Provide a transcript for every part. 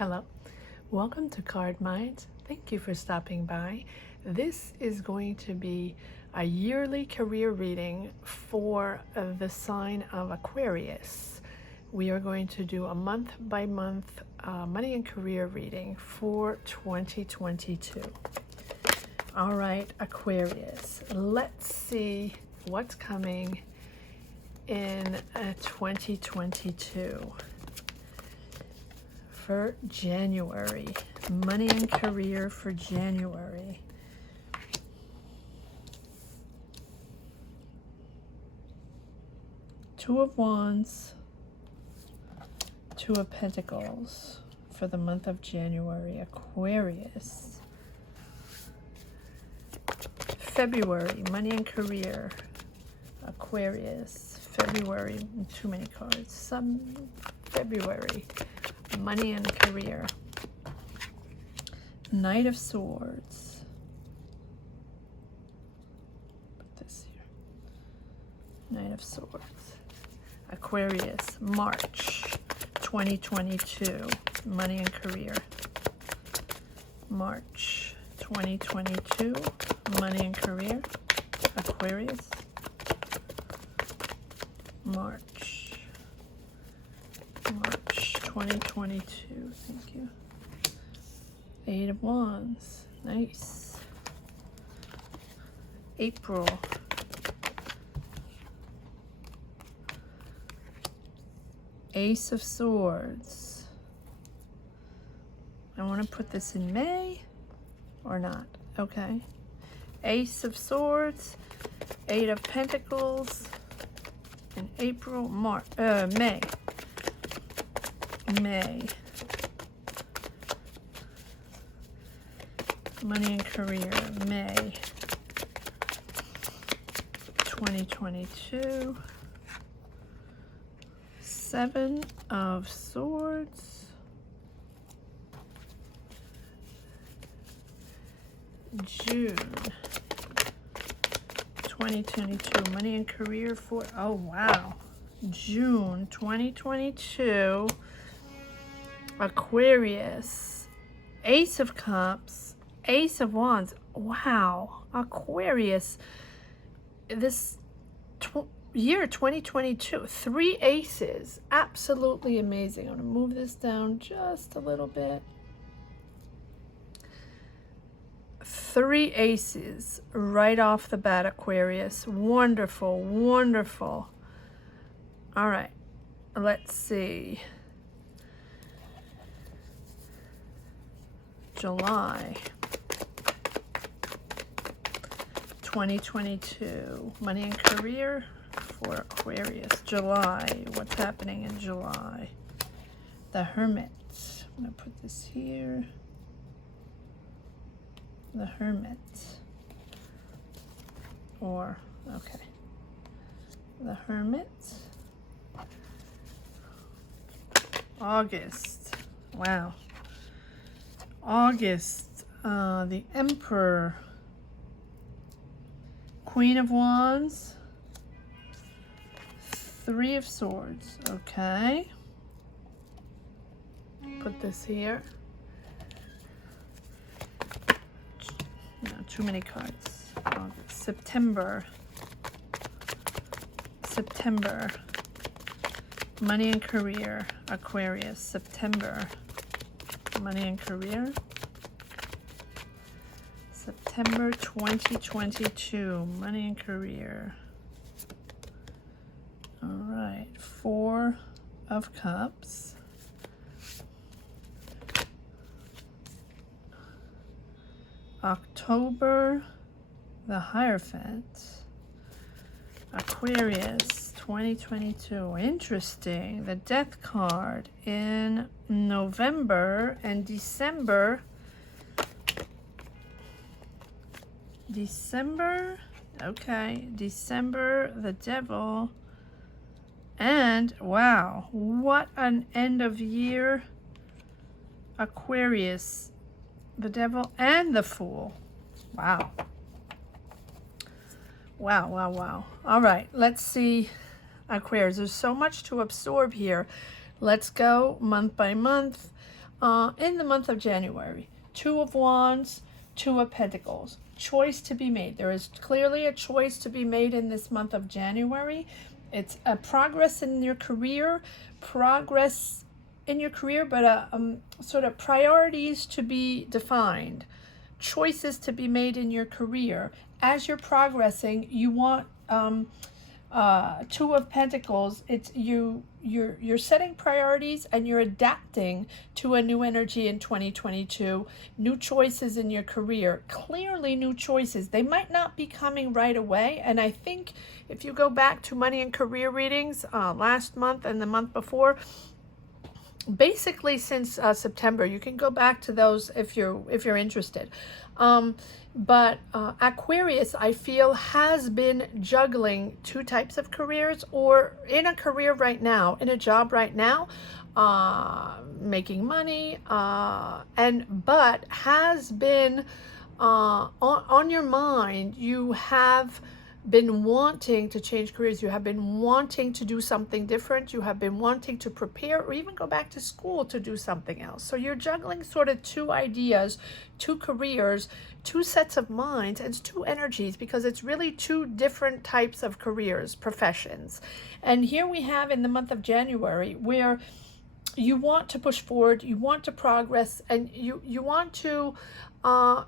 Hello, welcome to Card Minds. Thank you for stopping by. This is going to be a yearly career reading for the sign of Aquarius. We are going to do a month by month money and career reading for 2022. All right, Aquarius, let's see what's coming in 2022. For January, money and career for January. Two of Wands, Two of Pentacles for the month of January, Aquarius. February, money and career, Aquarius. February, too many cards. February. Money and career. Knight of Swords. Put this here. Knight of Swords. Aquarius, March 2022. Money and career. March 2022. Money and career. Aquarius. March 2022, thank you. Eight of Wands, nice. April. Ace of Swords. I want to put this in May or not, okay. Ace of Swords, Eight of Pentacles, in April, May. Money and career, May 2022. Seven of Swords. June 2022. Money and career for, oh wow. June 2022. Aquarius, Ace of Cups, Ace of Wands. Wow, Aquarius, this year 2022, three aces, absolutely amazing. I'm gonna move this down just a little bit. Three aces right off the bat, Aquarius. Wonderful, wonderful. All right, let's see. July 2022, money and career for Aquarius. July, what's happening in July? The Hermit. I'm going to put this here. The Hermit. Or, okay. The Hermit. August. Wow. August, the Emperor, Queen of Wands, Three of Swords, okay. Put this here. No, too many cards. August. September, money and career, Aquarius, September. Money and career. September 2022. Money and career. All right. Four of Cups. October, the Hierophant. Aquarius 2022. Interesting. The Death card in November and December. Okay. December, the Devil. And wow, what an end of year. Aquarius, the Devil and the Fool. Wow. Wow, wow, wow. All right, let's see, Aquarius. There's so much to absorb here. Let's go month by month. in the month of January. Two of Wands, Two of Pentacles. Choice to be made. There is clearly a choice to be made in this month of January. It's a progress in your career, but sort of priorities to be defined, choices to be made in your career. As you're progressing, you want Two of Pentacles. It's you're setting priorities and you're adapting to a new energy in 2022. New choices in your career. Clearly new choices. They might not be coming right away. And I think if you go back to money and career readings last month and the month before, basically since September, you can go back to those if you're interested. But Aquarius, I feel, has been juggling two types of careers, or in a career right now, in a job right now, making money, but has been on your mind. You have been wanting to change careers. You have been wanting to do something different. You have been wanting to prepare or even go back to school to do something else. So you're juggling sort of two ideas, two careers, two sets of minds, and two energies, because it's really two different types of careers, professions. And here we have in the month of January where you want to push forward, you want to progress, and you want to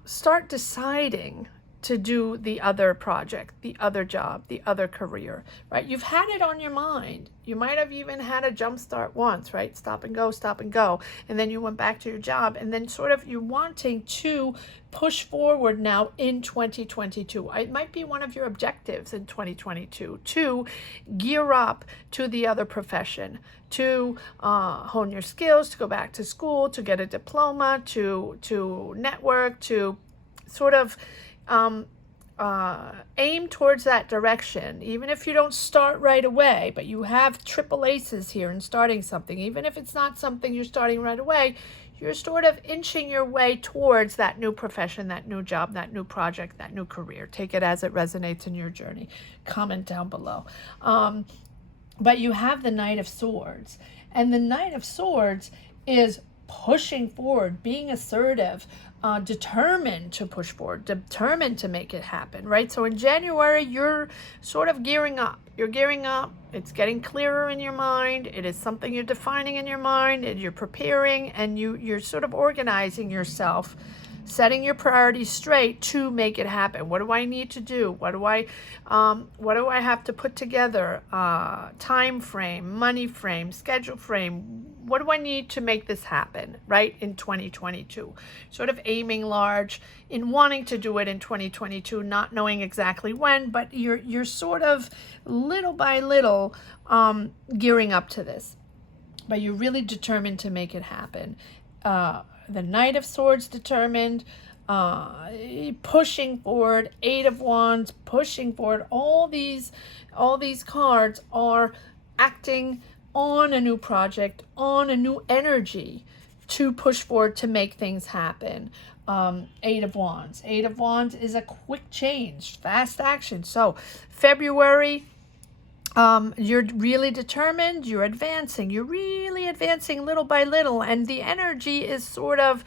start deciding to do the other project, the other job, the other career, right? You've had it on your mind. You might have even had a jump start once, right? Stop and go. And then you went back to your job, and then sort of you're wanting to push forward now in 2022. It might be one of your objectives in 2022 to gear up to the other profession, to hone your skills, to go back to school, to get a diploma, to network, to sort of aim towards that direction. Even if you don't start right away, but you have triple aces here in starting something, even if it's not something you're starting right away, you're sort of inching your way towards that new profession, that new job, that new project, that new career. Take it as it resonates in your journey. Comment down below. But you have the Knight of Swords, and the Knight of Swords is pushing forward, being assertive, determined to push forward, determined to make it happen, right? So in January, you're sort of gearing up. You're gearing up. It's getting clearer in your mind. It is something you're defining in your mind, and you're preparing, and you're sort of organizing yourself, setting your priorities straight to make it happen. What do I need to do? What do I have to put together? Time frame, money frame, schedule frame. What do I need to make this happen, right, in 2022? Sort of aiming large, in wanting to do it in 2022, not knowing exactly when, but you're sort of little by little gearing up to this. But you're really determined to make it happen. The Knight of Swords determined, pushing forward, Eight of Wands, pushing forward. All these cards are acting on a new project, on a new energy to push forward, to make things happen. Eight of Wands. Eight of Wands is a quick change, fast action. So February, you're really determined, you're advancing, you're really advancing little by little, and the energy is sort of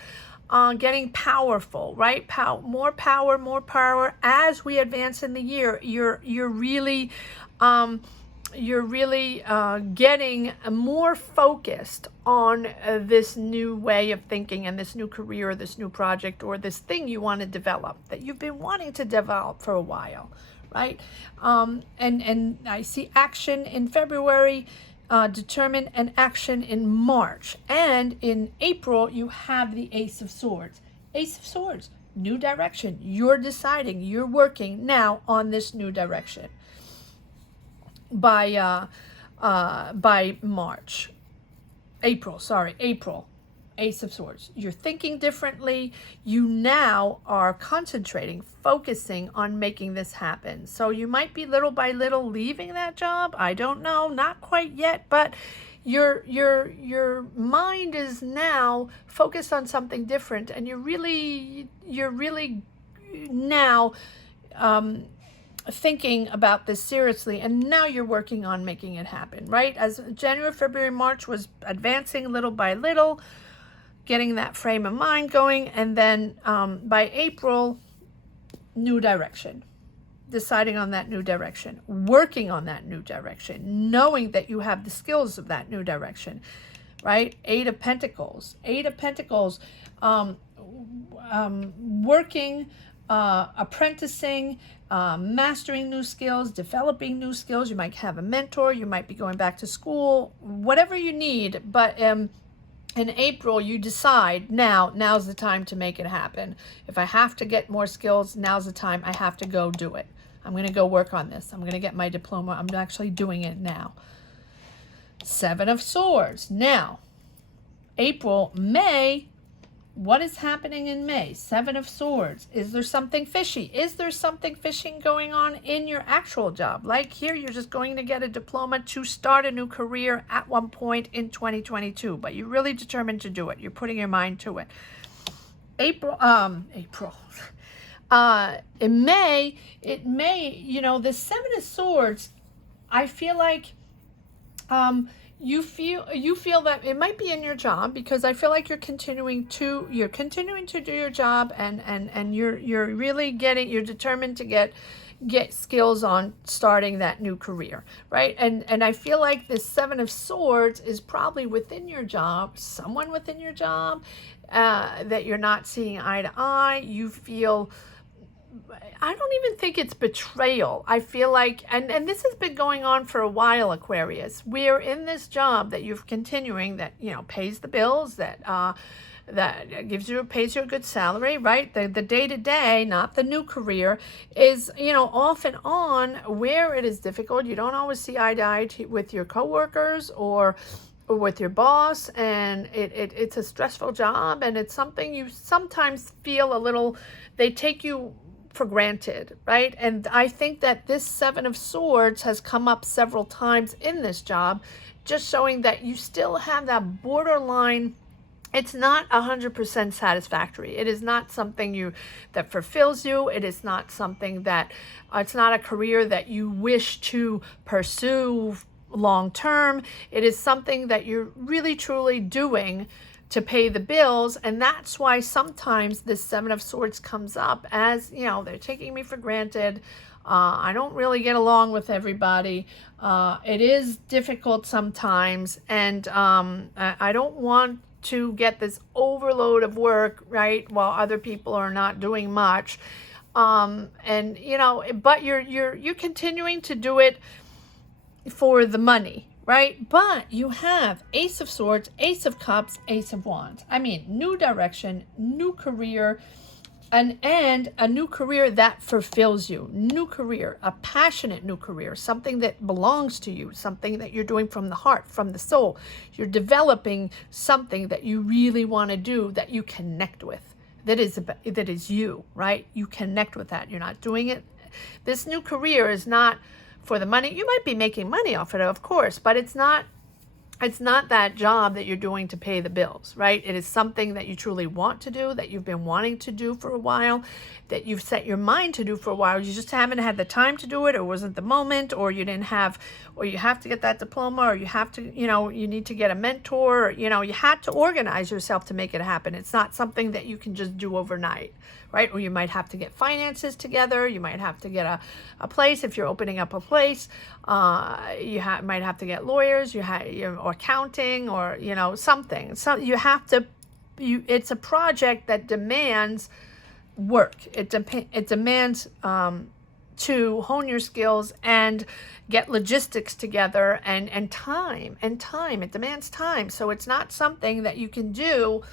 getting powerful, right? More power as we advance in the year. You're really getting more focused on this new way of thinking and this new career, or this new project, or this thing you want to develop that you've been wanting to develop for a while, right? And I see action in February, determined, and action in March. And in April, you have the Ace of Swords. Ace of Swords, new direction. You're deciding, you're working now on this new direction. By April, Ace of Swords. You're thinking differently. You now are concentrating, focusing on making this happen. So you might be little by little leaving that job. I don't know, not quite yet, but your mind is now focused on something different, and you're really now thinking about this seriously, and now you're working on making it happen, right? As January, February, March was advancing little by little, getting that frame of mind going. And then by April, new direction. Deciding on that new direction, working on that new direction, knowing that you have the skills of that new direction, right? Eight of Pentacles, working, apprenticing, mastering new skills, developing new skills. You might have a mentor, you might be going back to school, whatever you need. But in April, you decide now's the time to make it happen. If I have to get more skills, now's the time. I have to go do it. I'm going to go work on this. I'm going to get my diploma. I'm actually doing it now. Seven of Swords. Now, April, May, what is happening in May? Seven of Swords. Is there something fishy? Is there something fishy going on in your actual job? Like here, you're just going to get a diploma to start a new career at one point in 2022, but you're really determined to do it. You're putting your mind to it. April. In May, the Seven of Swords, I feel like you feel that it might be in your job, because I feel like you're continuing to do your job, and you're really you're determined to get skills on starting that new career, right? And I feel like this Seven of Swords is probably within your job, someone within your job that you're not seeing eye to eye. You feel, I don't even think it's betrayal. I feel like, and this has been going on for a while, Aquarius. We're in this job that you're continuing, that, pays the bills, that pays you a good salary, right? The day-to-day, not the new career, is, off and on, where it is difficult. You don't always see eye to eye with your coworkers or with your boss, and it's a stressful job, and it's something you sometimes feel a little, they take you for granted, right? And I think that this Seven of Swords has come up several times in this job, just showing that you still have that borderline. It's not 100% satisfactory. It is not something that fulfills you. It is not something that, it's not a career that you wish to pursue long term. It is something that you're really truly doing to pay the bills. And that's why sometimes this Seven of Swords comes up as, they're taking me for granted. I don't really get along with everybody. It is difficult sometimes. And I don't want to get this overload of work, right, while other people are not doing much. But you're continuing to do it for the money, right? But you have Ace of Swords, Ace of Cups, Ace of Wands. I mean, new direction, new career, and a new career that fulfills you. New career, a passionate new career, something that belongs to you, something that you're doing from the heart, from the soul. You're developing something that you really want to do, that you connect with, that is you, right? You connect with that. You're not doing it. This new career is not for the money. You might be making money off it, of course, but it's not that job that you're doing to pay the bills, right? It is something that you truly want to do, that you've been wanting to do for a while, that you've set your mind to do for a while. You just haven't had the time to do it, or wasn't the moment, or you didn't have, or you have to get that diploma, or you have to, you need to get a mentor, or, you had to organize yourself to make it happen. It's not something that you can just do overnight, right? Or you might have to get finances together. You might have to get a place. If you're opening up a place, might have to get lawyers, or accounting, or, something. So you have to, it's a project that demands work. It demands to hone your skills and get logistics together, and time. It demands time. So it's not something that you can do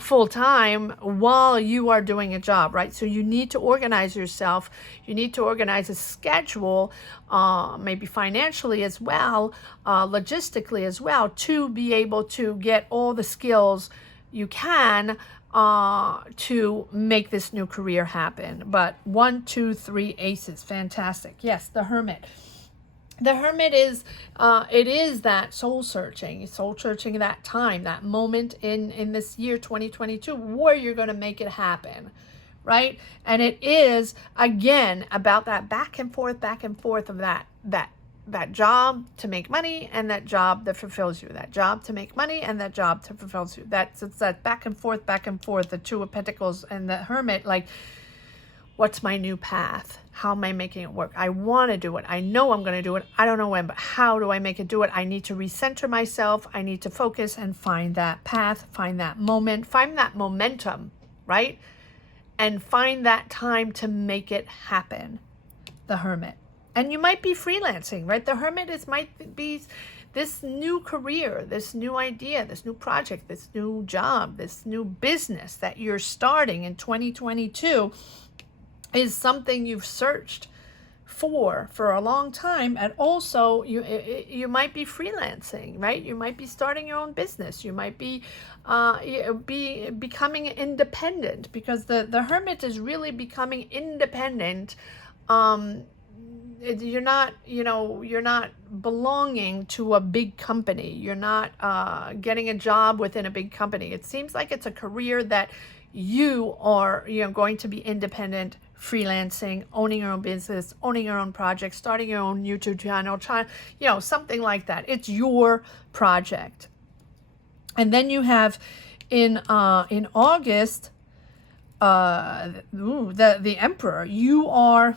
full time while you are doing a job, right? So you need to organize yourself. You need to organize a schedule, maybe financially as well, logistically as well, to be able to get all the skills you can to make this new career happen. But 1, 2, 3 aces, fantastic. Yes, the Hermit. The Hermit is, it is that soul searching, that time, that moment in this year 2022 where you're going to make it happen, right? And it is, again, about that back and forth of that that job to make money and that job that fulfills you, that job to make money and that job to fulfills you. It's that back and forth, the Two of Pentacles and the Hermit. Like, what's my new path? How am I making it work? I want to do it. I know I'm going to do it. I don't know when, but how do I make it do it? I need to recenter myself. I need to focus and find that path, find that moment, find that momentum, right? And find that time to make it happen. The Hermit. And you might be freelancing, right? The Hermit might be this new career, this new idea, this new project, this new job, this new business that you're starting in 2022 is something you've searched for a long time. And also you might be freelancing, right? You might be starting your own business. You might be becoming independent, because the Hermit is really becoming independent. You're not belonging to a big company. You're not getting a job within a big company. It seems like it's a career that you are going to be independent, freelancing, owning your own business, owning your own project, starting your own YouTube channel, something like that. It's your project. And then you have in August, the Emperor. You are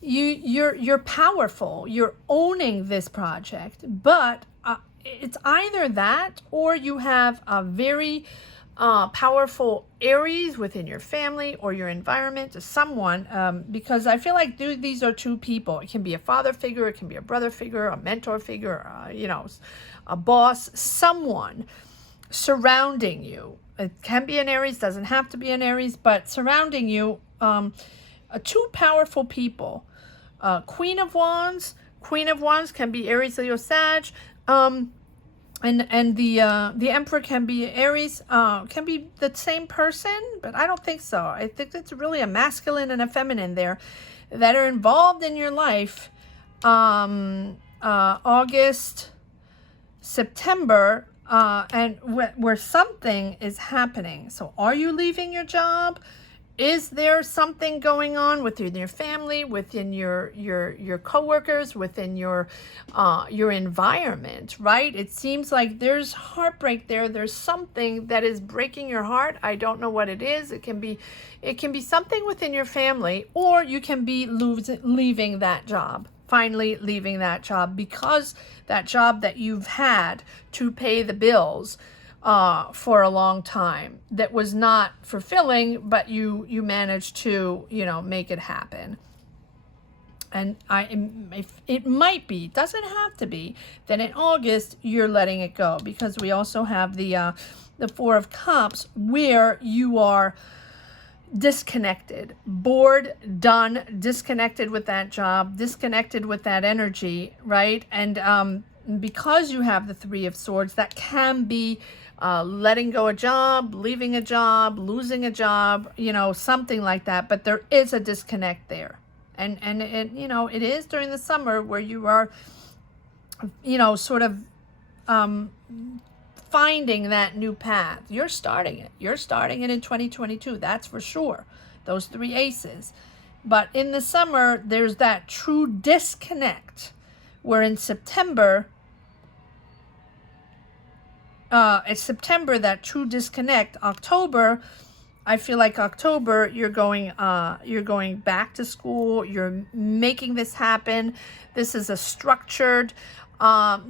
you're powerful. You're owning this project, but it's either that or you have a very powerful Aries within your family or your environment, someone, because I feel like these are two people. It can be a father figure, it can be a brother figure, a mentor figure, a boss, someone surrounding you. It can be an Aries, doesn't have to be an Aries, but surrounding you, two powerful people. Queen of Wands can be Aries, Leo, Sag. And the Emperor can be Aries, can be the same person, but I don't think so. I think it's really a masculine and a feminine there that are involved in your life. August, September, and where something is happening. So are you leaving your job? Is there something going on within your family, within your coworkers, within your environment, right? It seems like there's heartbreak there. There's something that is breaking your heart. I don't know what it is. It can be something within your family, or you can be leaving that job. Finally leaving that job, because that job that you've had to pay the bills for a long time that was not fulfilling, but you managed to make it happen. And if it might be, doesn't have to be, then in August you're letting it go, because we also have the Four of Cups, where you are disconnected, bored, done, disconnected with that job, disconnected with that energy, right? And because you have the Three of Swords, that can be letting go a job, leaving a job, losing a job, something like that. But there is a disconnect there. And it, it is during the summer where you are, sort of finding that new path. You're starting it. You're starting it in 2022. That's for sure. Those three aces. But in the summer, there's that true disconnect, where in September, it's September, that true disconnect. October, I feel like October, you're going back to school. You're making this happen. This is a structured,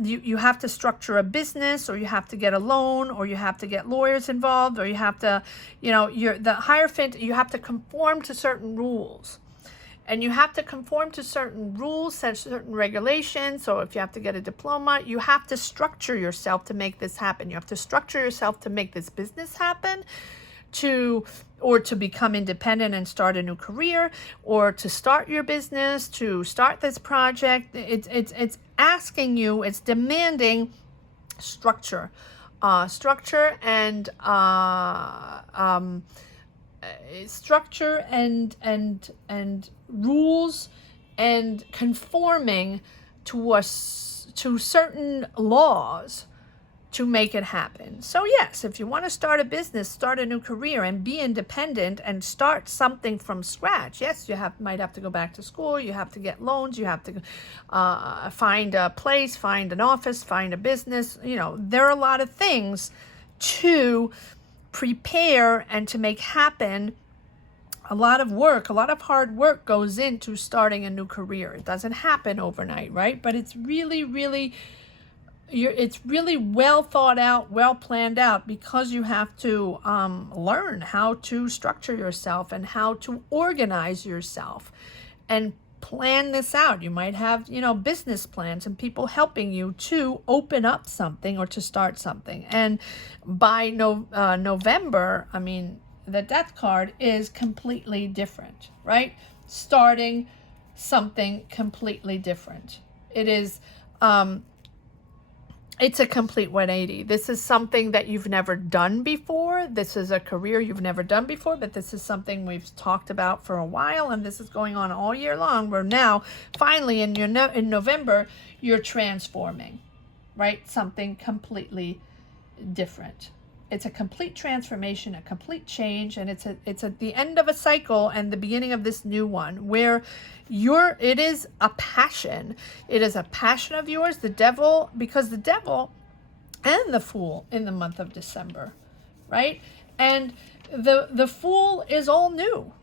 you have to structure a business, or you have to get a loan, or you have to get lawyers involved, or you have to, you're the Hierophant, you have to conform to certain rules. And you have to conform to certain rules, certain regulations. So if you have to get a diploma, you have to structure yourself to make this happen. You have to structure yourself to make this business happen, to become independent and start a new career, or to start your business, to start this project. It's asking you, it's demanding structure, structure and rules, and conforming to certain laws to make it happen. So yes, if you want to start a business, start a new career, and be independent and start something from scratch, yes, you might have to go back to school, you have to get loans, you have to find a place, find an office, find a business. You know, there are a lot of things to prepare and to make happen. A lot of work, a lot of hard work goes into starting a new career. It doesn't happen overnight, right? But it's really, really it's really well thought out, well planned out, because you have to learn how to structure yourself and how to organize yourself and plan this out. You might have, you know, business plans and people helping you to open up something or to start something. And by November, I mean, the Death card is completely different, right? Starting something completely different. It is it's a complete 180. This is something that you've never done before. This is a career you've never done before, but this is something we've talked about for a while, and this is going on all year long, where now, finally, in November, you're transforming, right? Something completely different. It's a complete transformation, a complete change, and it's at the end of a cycle and the beginning of this new one, where it is a passion. It is a passion of yours, the devil, because the devil and the Fool in the month of December, right? And the Fool is all new.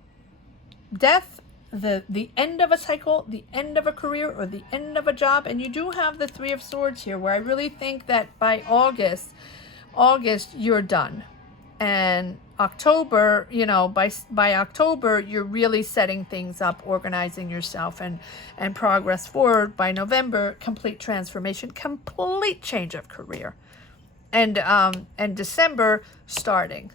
Death, the end of a cycle, the end of a career, or the end of a job. And you do have the Three of Swords here, where I really think that by August you're done. And October, you know, by October, you're really setting things up, organizing yourself, and progress forward. By November, complete transformation, complete change of career. And December, starting.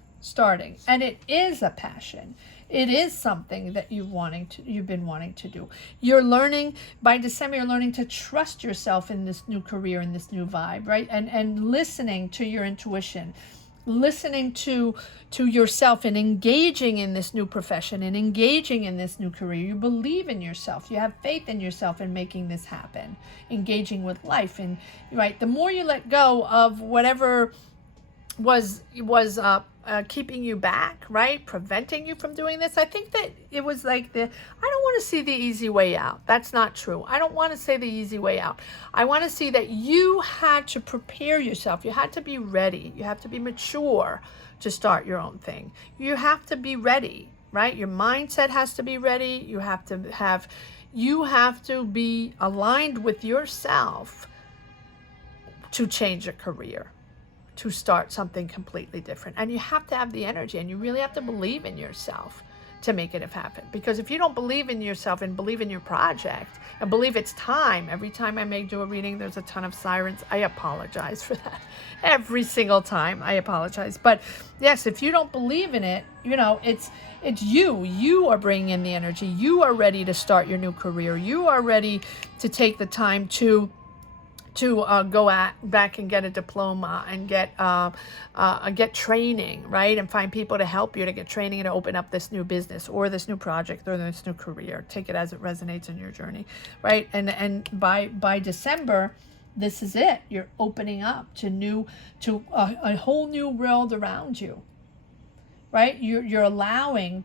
And it is a passion. It is something that you've been wanting to do. You're learning, by December, you're learning to trust yourself in this new career, in this new vibe, right? And listening to your intuition, listening to yourself, and engaging in this new profession, and engaging in this new career. You believe in yourself. You have faith in yourself in making this happen, engaging with life. And right, the more you let go of whatever was keeping you back, right, preventing you from doing this. I think that it was like I don't want to see the easy way out. That's not true. I don't want to say the easy way out. I want to see that you had to prepare yourself. You had to be ready. You have to be mature to start your own thing. You have to be ready, right? Your mindset has to be ready. You have to be aligned with yourself to change a career, to start something completely different. And you have to have the energy, and you really have to believe in yourself to make it happen. Because if you don't believe in yourself and believe in your project and believe it's time, every time I do a reading, there's a ton of sirens. I apologize for that. Every single time I apologize. But yes, if you don't believe in it, you know, it's you are bringing in the energy. You are ready to start your new career. You are ready to take the time to go back and get a diploma and get training, right? And find people to help you to get training and to open up this new business or this new project or this new career. Take it as it resonates in your journey, right? And by December, this is it. You're opening up to a whole new world around you, right? You're allowing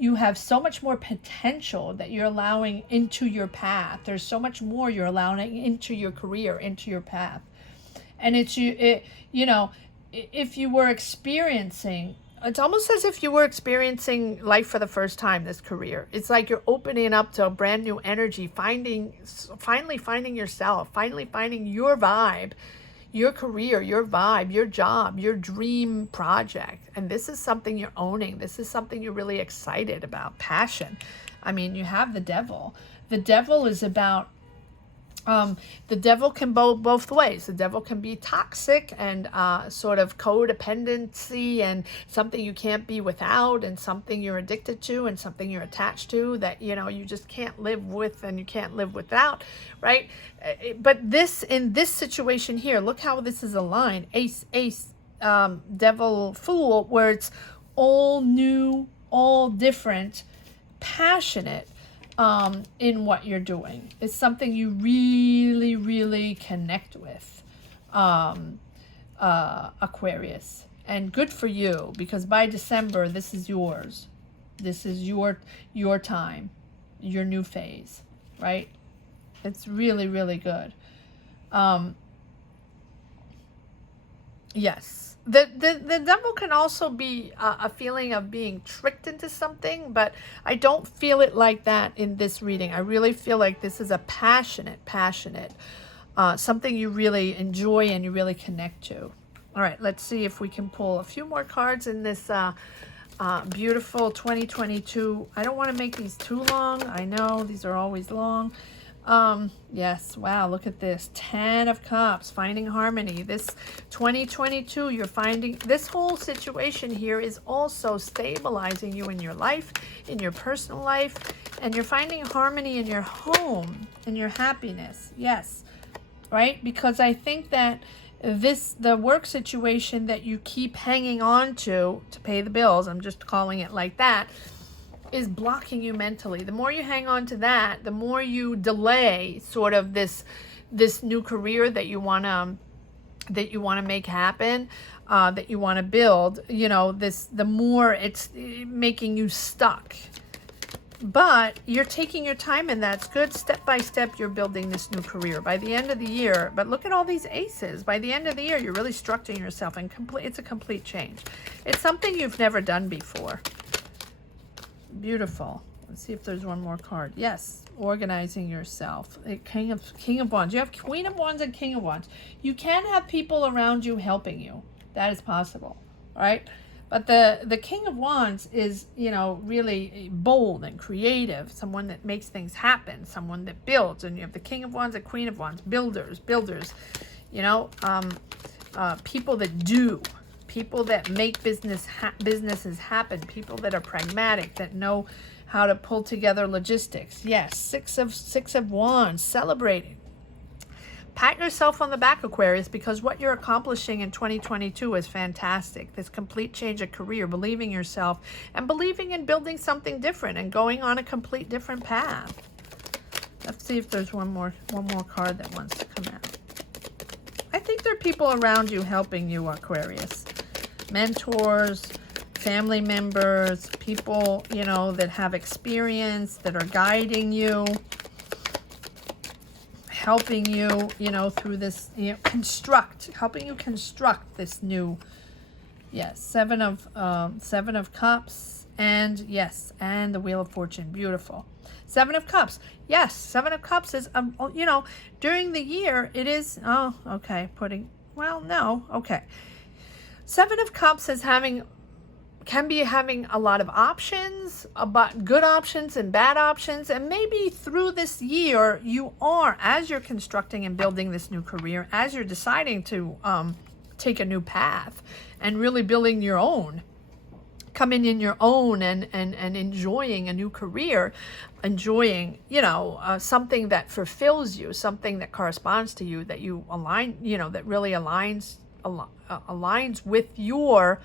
you have so much more potential that you're allowing into your path. There's so much more you're allowing into your career, into your path. And if you were experiencing, it's almost as if you were experiencing life for the first time, this career. It's like you're opening up to a brand new energy, finally finding yourself, finally finding your vibe, your career, your vibe, your job, your dream project. And this is something you're owning. This is something you're really excited about. Passion. I mean, you have the devil. The devil is about, the devil can go both ways. The devil can be toxic and sort of codependency, and something you can't be without, and something you're addicted to, and something you're attached to that, you know, you just can't live with and you can't live without, right? But in this situation here, look how this is aligned. Ace, devil, fool, where it's all new, all different, passionate in what you're doing. It's something you really, really connect with. Aquarius. And good for you, because by December, this is yours. This is your time, your new phase, right? It's really, really good. Yes. The devil can also be a feeling of being tricked into something, but I don't feel it like that in this reading. I really feel like this is a passionate, something you really enjoy and you really connect to. All right, let's see if we can pull a few more cards in this beautiful 2022. I don't want to make these too long. I know these are always long. Yes, wow, look at this. 10 of Cups, finding harmony. This 2022, you're finding, this whole situation here is also stabilizing you in your life, in your personal life, and you're finding harmony in your home, in your happiness. Yes, right? Because I think that the work situation that you keep hanging on to pay the bills, I'm just calling it like that, is blocking you mentally. The more you hang on to that, the more you delay sort of this new career that you want to make happen, that you want to build, you know, the more it's making you stuck. But you're taking your time, and that's good. Step by step, you're building this new career. By the end of the year, but look at all these aces. By the end of the year, you're really structuring yourself, and it's a complete change. It's something you've never done before. Beautiful. Let's see if there's one more card. Yes, organizing yourself. King of Wands. You have Queen of Wands and King of Wands. You can have people around you helping you. That is possible. All right. But the King of Wands is, you know, really bold and creative, someone that makes things happen, someone that builds. And you have the King of Wands and Queen of Wands, builders, you know, people that do, people that make businesses happen, people that are pragmatic, that know how to pull together logistics. Yes, Six of Wands, celebrating. Pat yourself on the back, Aquarius, because what you're accomplishing in 2022 is fantastic. This complete change of career, believing yourself and believing in building something different and going on a complete different path. Let's see if there's one more card that wants to come out. I think there are people around you helping you, Aquarius. Mentors, family members, people, you know, that have experience, that are guiding you, helping you, you know, through this, you know, helping you construct this new, yes, Seven of Cups, and yes, and the Wheel of Fortune. Beautiful. Seven of Cups. Yes, Seven of Cups is, you know, during the year, it is, oh, okay, well, no, okay. Seven of Cups is can be having a lot of options, about good options and bad options. And maybe through this year, you are, as you're constructing and building this new career, as you're deciding to take a new path and really building your own, coming in your own and enjoying a new career, enjoying, you know, something that fulfills you, something that corresponds to you, that you align, you know, that really aligns with your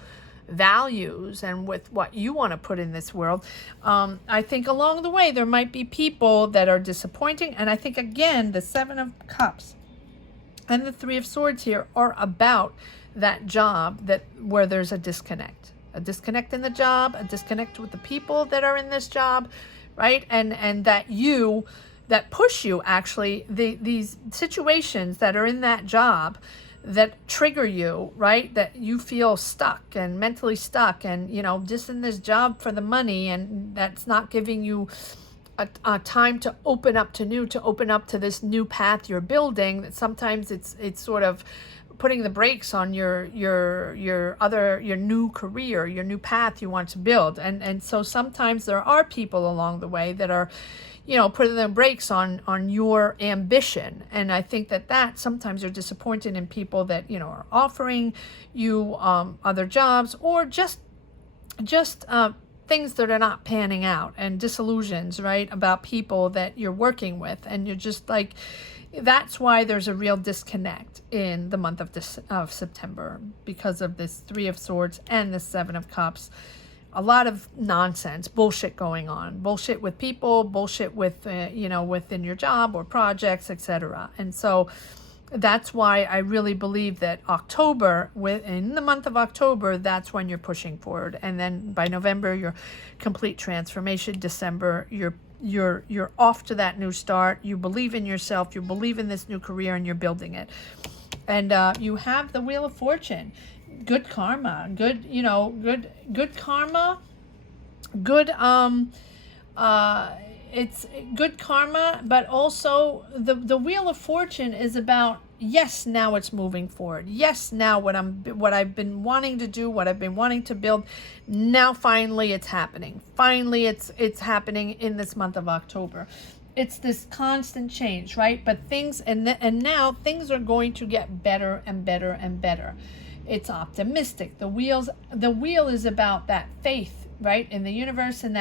values and with what you want to put in this world. I think along the way there might be people that are disappointing, and I think again the Seven of Cups and the Three of Swords here are about that job where there's a disconnect in the job, a disconnect with the people that are in this job, right? And that push you, actually, these situations that are in that job that trigger you, right? That you feel stuck and mentally stuck, and, you know, just in this job for the money, and that's not giving you a time to open up to this new path you're building. That sometimes it's sort of putting the brakes on your new career, your new path you want to build. And so sometimes there are people along the way that are, you know, putting the brakes on your ambition. And I think that sometimes you're disappointed in people that, you know, are offering you other jobs, or just things that are not panning out, and disillusions, right, about people that you're working with. And you're just like, that's why there's a real disconnect in the month of September, because of this Three of Swords and the Seven of Cups. A lot of nonsense, bullshit going on, bullshit with people, bullshit with, you know, within your job or projects, etc. And so that's why I really believe that October, in the month of October, that's when you're pushing forward. And then by November, your complete transformation. December, you're off to that new start. You believe in yourself. You believe in this new career, and you're building it. And you have the Wheel of Fortune, good karma, good karma, good it's good karma, but also the Wheel of Fortune is about, yes, now it's moving forward. Yes, now what I've been wanting to do, what I've been wanting to build, now finally it's happening. Finally it's happening in this month of October. It's this constant change, right? But things and now things are going to get better and better and better. It's optimistic. The wheel is about that faith, right, in the universe, and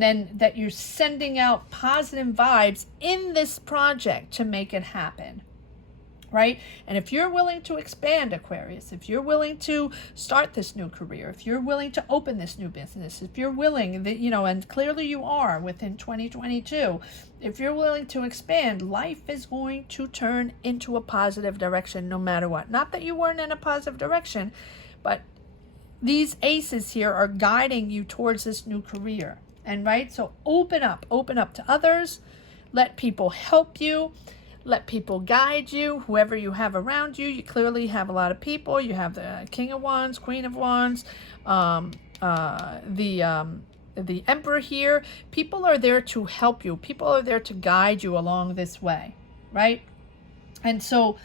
then that you're sending out positive vibes in this project to make it happen, right? And if you're willing to expand, Aquarius, if you're willing to start this new career, if you're willing to open this new business, if you're willing, and clearly you are within 2022, if you're willing to expand, life is going to turn into a positive direction no matter what. Not that you weren't in a positive direction, but these aces here are guiding you towards this new career. And right, so open up to others, let people help you, let people guide you, whoever you have around you. You clearly have a lot of people. You have the King of Wands, Queen of Wands, the Emperor here. People are there to help you. People are there to guide you along this way, right? And so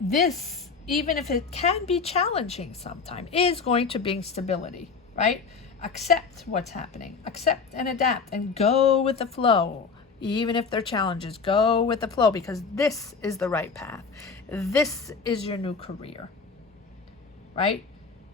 this, even if it can be challenging sometimes, is going to bring stability, right? Accept what's happening. Accept and adapt and go with the flow. Even if there are challenges, go with the flow, because this is the right path. This is your new career, right?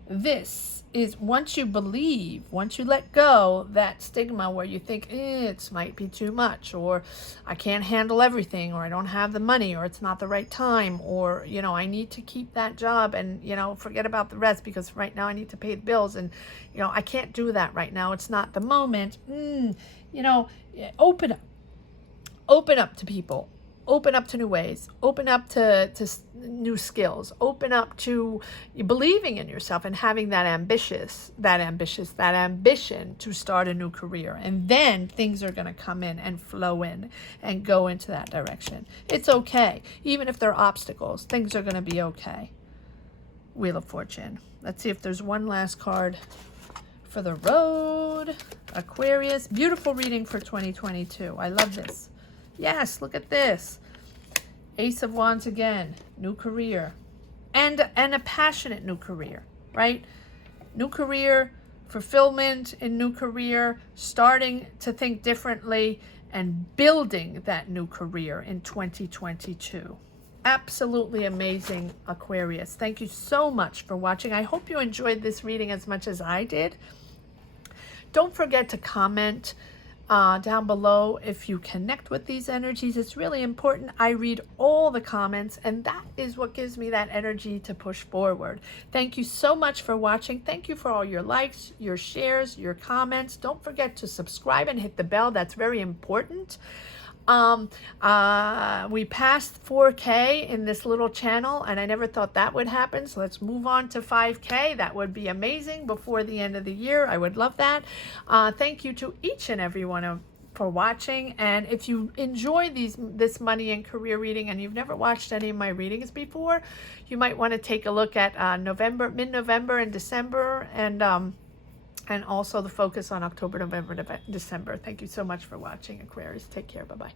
This is, once you believe, once you let go that stigma where you think it might be too much, or I can't handle everything, or I don't have the money, or it's not the right time, or I need to keep that job and forget about the rest because right now I need to pay the bills, and I can't do that right now, it's not the moment. Open up to people, open up to new ways, open up to new skills, open up to believing in yourself and having that ambition to start a new career. And then things are going to come in and flow in and go into that direction. It's okay. Even if there are obstacles, things are going to be okay. Wheel of Fortune. Let's see if there's one last card for the road. Aquarius. Beautiful reading for 2022. I love this. Yes, look at this. Ace of Wands again, new career, and a passionate new career, right? New career, fulfillment in new career, starting to think differently and building that new career in 2022. Absolutely amazing, Aquarius. Thank you so much for watching. I hope you enjoyed this reading as much as I did. Don't forget to comment down below if you connect with these energies. It's really important. I read all the comments, and that is what gives me that energy to push forward. Thank you so much for watching. Thank you for all your likes, your shares, your comments. Don't forget to subscribe and hit the bell. That's very important. We passed 4K in this little channel, and I never thought that would happen. So let's move on to 5K. That would be amazing before the end of the year. I would love that. Thank you to each and every one for watching. And if you enjoy this money and career reading and you've never watched any of my readings before, you might want to take a look at mid-November and December, and also the focus on October, November, December. Thank you so much for watching, Aquarius. Take care. Bye-bye.